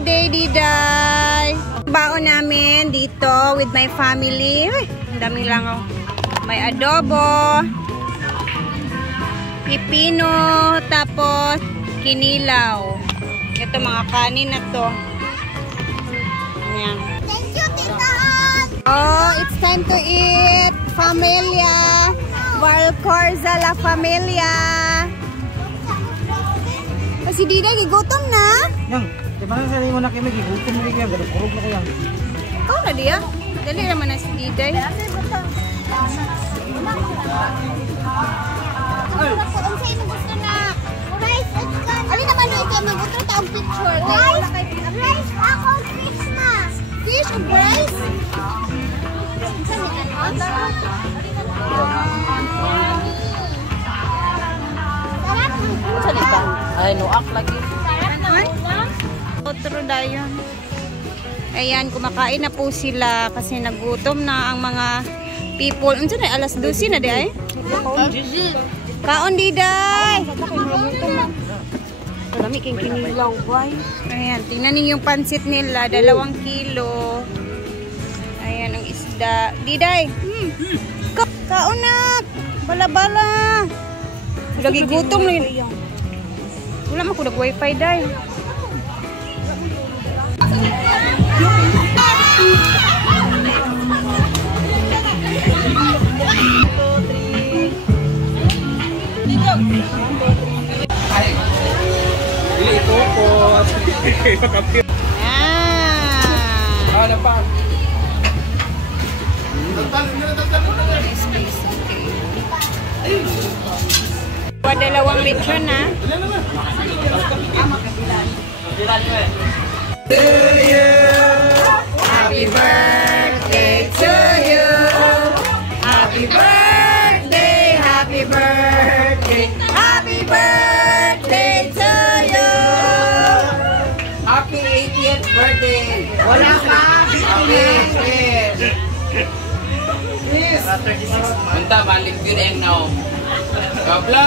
birthday, Diday! Baon namin dito with my family. Ay, ang dami lang oh. May adobo, pipino, tapos kinilaw. Ito mga kanin na to. Ayan. Thank you, Tita. Oh, it's time to eat. Familia. Valcorza la Familia. Kasi Diday, gigutom na. Yang, di ba sa mo na kami, gigutom na kaya, kurog na kaya. Ikaw na diya. Dali naman na si Diday. Alin naman doon kayo mag-utro taong picture. Rice ako, fish na. Fish of rice? Salita. Ay, nuak lagi. Otro dayon. Ayan, kumakain na po sila kasi nagutom na ang mga people. Unsa na alas 12 na di ay? Kaon Diday. Dami kang kinilaw, bay. Ayan, tingnan niyo yung pansit nila, 2 kilo. Ayan ang isda. Diday. Kaon na. Bala-bala. Lagi gutom na yun. Wala man ko nag-wifi day. Dili ito po. Ano pa? Wa 2 lechon na. Happy birthday to you. Happy birthday, happy birthday. Happy birthday to you. Happy 80th birthday. Wala ka. Happy 80th. Yes. Punta, balik yun yung now. Kablo!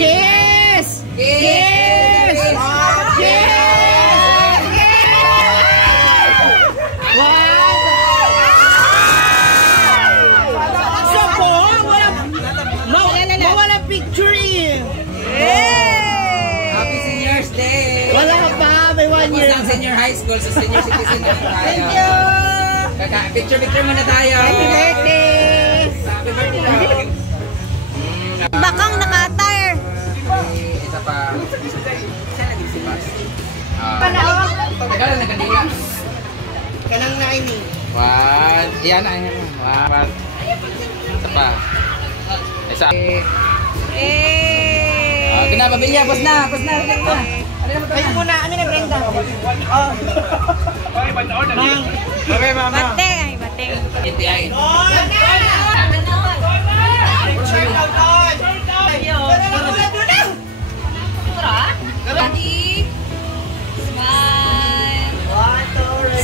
Yes! Yes! Yes! Wala picture eh! Happy Seniors Day! Wala pa! May 1 year! Tapos ang senior high school, so senior citizen na tayo. Thank you! Picture muna tayo! Happy birthday! Happy birthday daw! Bakang naka-attire! Isa pa. Isa lagi si Bas. Tagal na kanila. Kanang na ini. 1. Iyan na. 1. Isa pa. Isa. Kinababilya. Pos na. Kayo muna. Ano na Brenda? Okay, bataon na. Okay, mama. Bateng! Bateng! Itiay.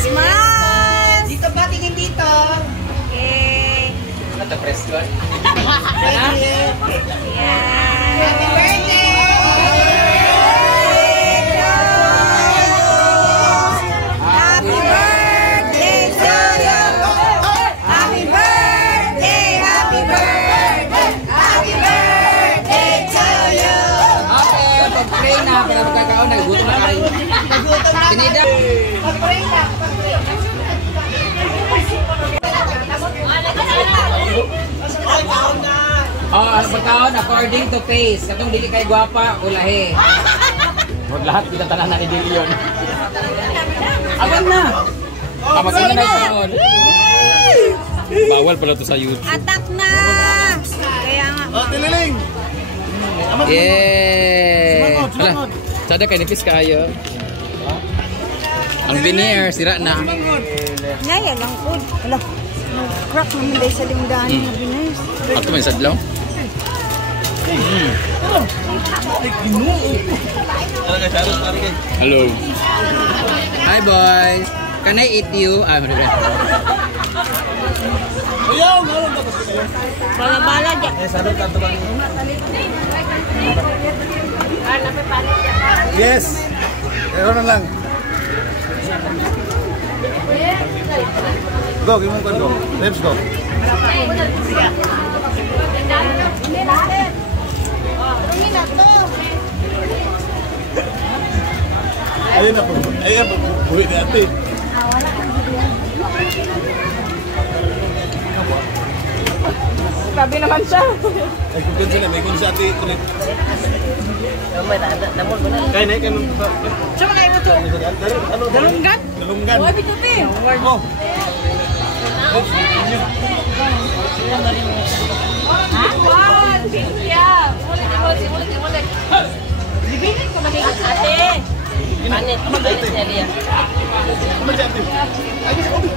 Smile! Dito ba? Tingin dito. Okay. Ano to, press ko? Yeah. Happy birthday! Happy birthday to you! Happy birthday! Happy birthday! Happy birthday to you! Okay, pag-pray na. Kaya magkakaon, nagutom na kayo. Tinida. Pag-pray na. Ang pagkaon according to face. Katong dili kay gwapa, ulahi. Huwag lahat kita tanan na ni Dili yun. Agan na! Magkano na yung pagkaon. Bawal pala to sa YouTube. Atak na! Kaya nga. Oh, tililing! Yeah! Wala. Sada kay nipis kaayo. Ang veneer, sira na. Ngaya lang po. Wala. Crack naman dahil sa limdaan na binayos. Ato may sadlaw. Hello. Hi boys. Can I eat you? Ayaw, meron dapat kayo. Bala-bala dyan. Salut kanto bang. Yes. Meron na lang. Go, gimong kan go. Let's go. Ayun na po. Ayun po. Buhay natin. Grabe naman siya. Ay, kung sila, may kung sa ati. Kaya na, kaya nung... Siya mga imo to. Dalunggan? Dalunggan. Uy, bitupi. Oh. Wow! Yeah! Ulit. Bibigyan ko magiging ate. Panit. Panit niya niya. Ano siya ati? Ay, sa ubi.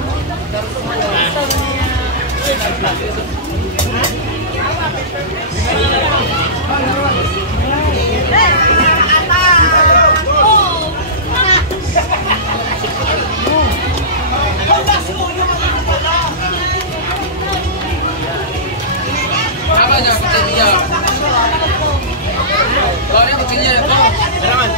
Apa dah kutanya? Kau ni kutanya apa? Salamat.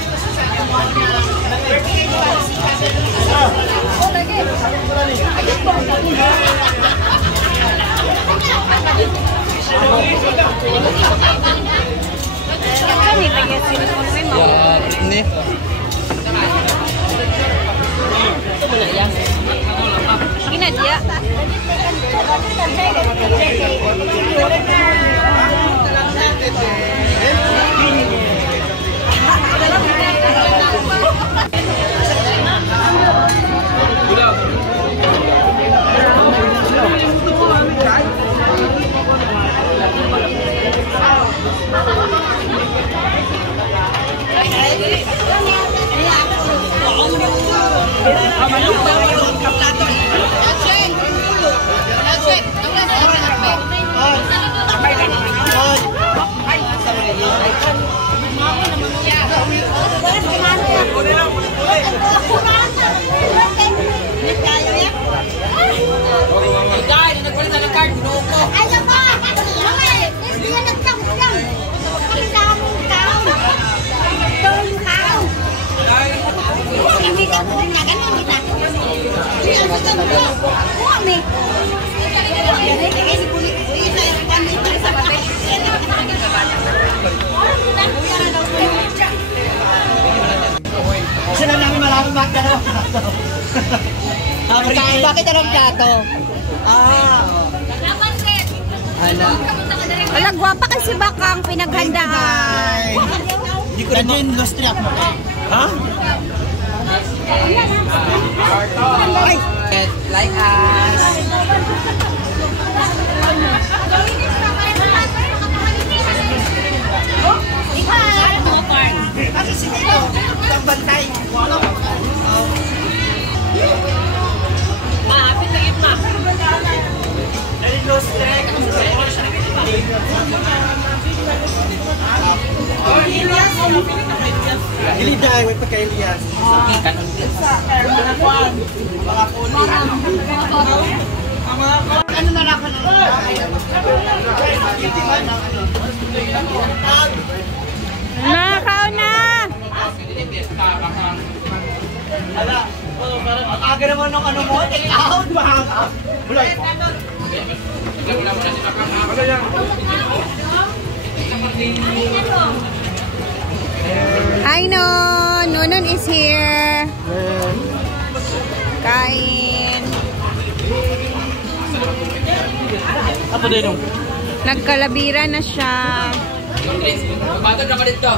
Ni. Gina dia. Sila namin malaman magdalawang plato. Bakit dalawang plato? Wala, gwapa kasi bakang pinaghandaan. Hindi ko rin industry ako. Ha? Like us. Kasi si Tito, ang bantay. Maapit na yun ma. Iliday, wait pagka Elias. Mga puli. Ano na lang ano? Nakaw na! Ala, ang aga naman ng ano mo, ikaw, baka. Bulay. Ano yan? Hi, Non! Nonon is here. Kain. Apa din nung? Nagkalabira na siya. Batag na ka dito.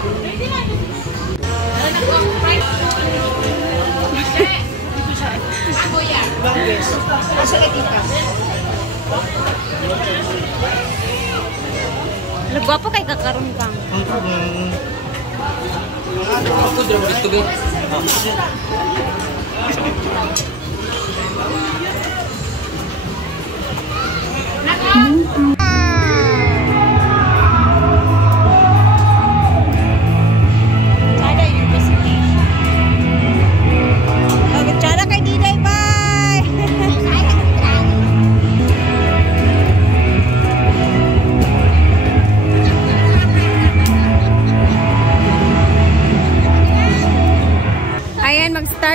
Asa ka tita? Nagwapo kay kakaroon kang. Ako dito dito be. Sada University. Cara kay Diday, bye!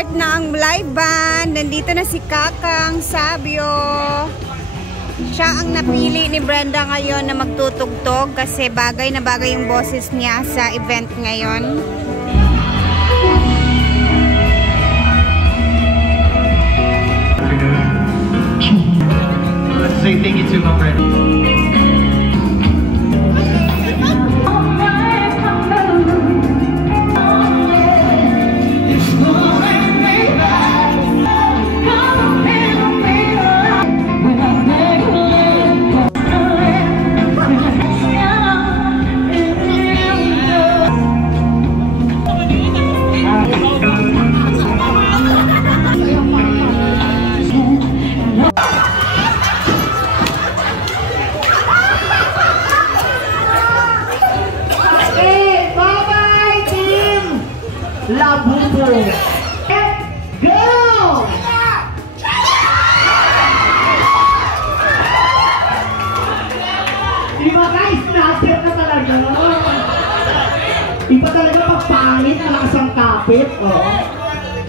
Nag-start na ang live band. Nandito na si Kakang Sabio. Siya ang napili ni Brenda ngayon na magtutugtog kasi bagay na bagay yung boses niya sa event ngayon. Let's say thank you to my friend. Labubo. Go! Diba guys, snapper na talaga. Iba talaga pagpangit, malakas ang kapit. Oh.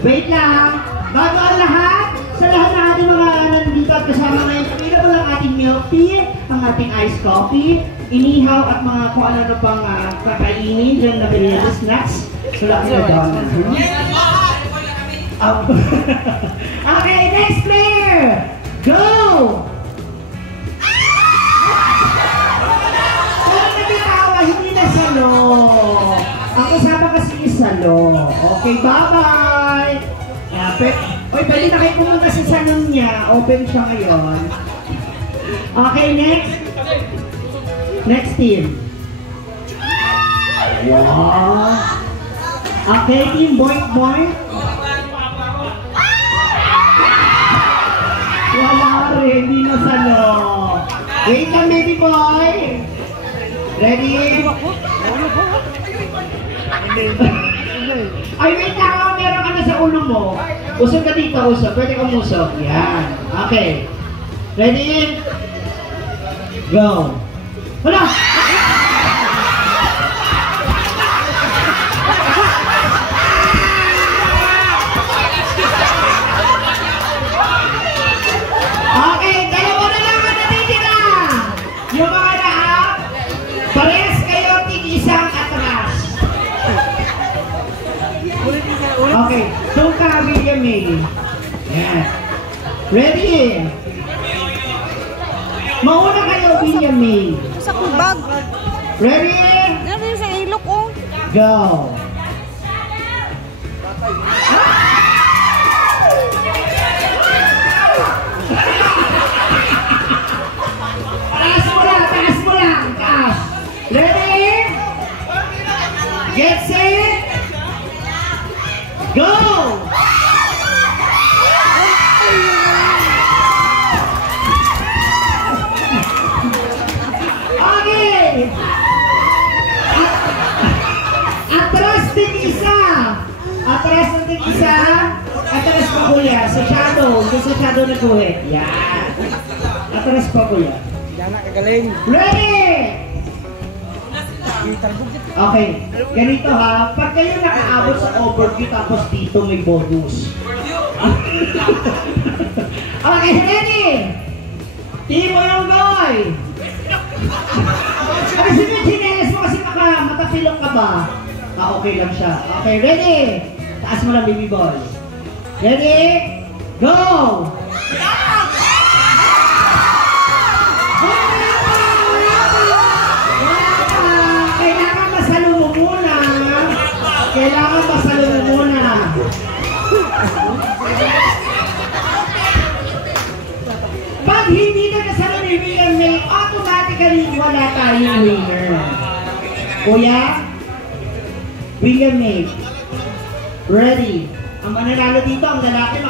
Wait lang. Bago ang lahat, sa lahat ng ating mga nandito at kasama ngayon, available ang ating milk tea, ang ating iced coffee, inihaw at mga kung ano pang kakainin, yung nabili na snacks. Wala sila doon. Okay, next player! Go! Kung nabitawa, hindi na salo. Ang kasama kasi is salo. Okay, bye-bye! Oy, pwede na kayo pumunta sa salon niya. Open siya ngayon. Okay, next. Next team. Wow! Okay, team Boink Boink. Wala rin, hindi na salo. Wait lang, baby boy. Ready? Ay, wait lang, meron ka na sa ulo mo. Usog ka dito, usog. Pwede ka musog. Yan. Okay. Ready? Go. Wala! Okay, doon ka, William May. Yan. Ready? Mauna kayo, William May. Sa kubag. Ready? Ano sa ilok ko? Go. Taas mo lang, taas mo lang, taas. Ready? Get set. Go! Okay! Atras din isa! Atras din isa! Atras pa kuya, sa shadow. Doon sa shadow na kuya. Yan! Atras pa kuya. Yan na, kagaling. Ready! Okay, ganito ha. Pag kayo nakaabot sa overview tapos dito may bonus. Okay, ready? Team Oyonggoy! Kasi may chinelas mo kasi matapilok ka ba? Okay lang siya. Okay, ready? Taas mo lang, baby boy. Ready? Go! Kailangan masalo mo muna. Pag hindi ka nasalo ni William May, automatically wala tayong winner. Kuya, William May, ready. Ang mananalo dito, ang lalaki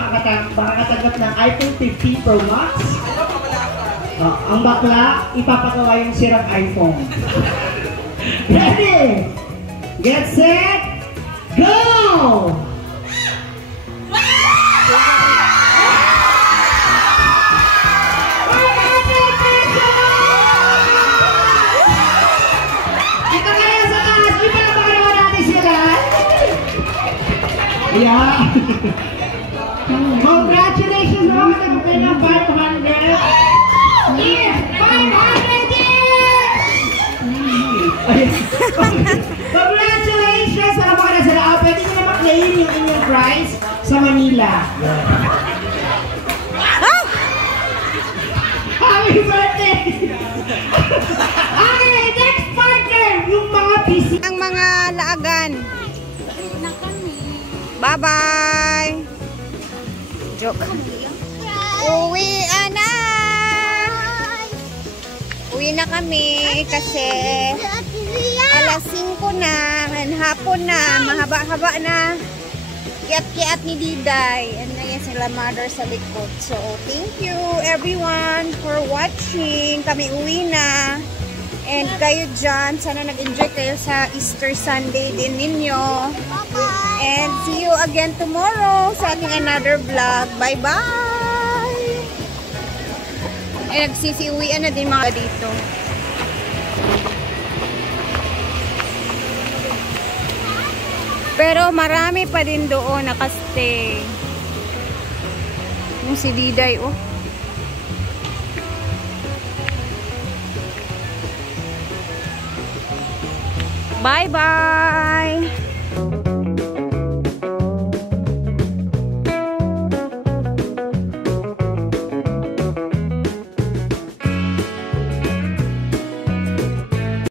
makakatanggap ng iPhone 15 Pro Max. Ang bakla, ipapagawa yung sirang iPhone. Ready? Get set! Go! Kita kayo sa taas! May pinapakalawa natin sila! Yeah! Congratulations mga katagupin ng 500. Yes! 500 years! Congratulations sa mga nasala. Pwede nyo na maklaim yung inyong prize sa Manila. Happy birthday! Okay, next partner, yung mga PC. Ang mga laagan. Bye-bye! Joke. Uwi na! Uwi na kami kasi alas 5 na, hapon na, mahaba-haba na. Kiat-kiat ni Diday. And ngayon sila mother sa likod. So, thank you everyone for watching. Kami uwi na. And kayo dyan, sana nag-enjoy kayo sa Easter Sunday din ninyo. And see you again tomorrow sa ating another vlog. Bye-bye! Eh, nagsisiuwian na din mga dito. Pero marami pa din doon nakastay. Yung si Diday, oh. Bye-bye!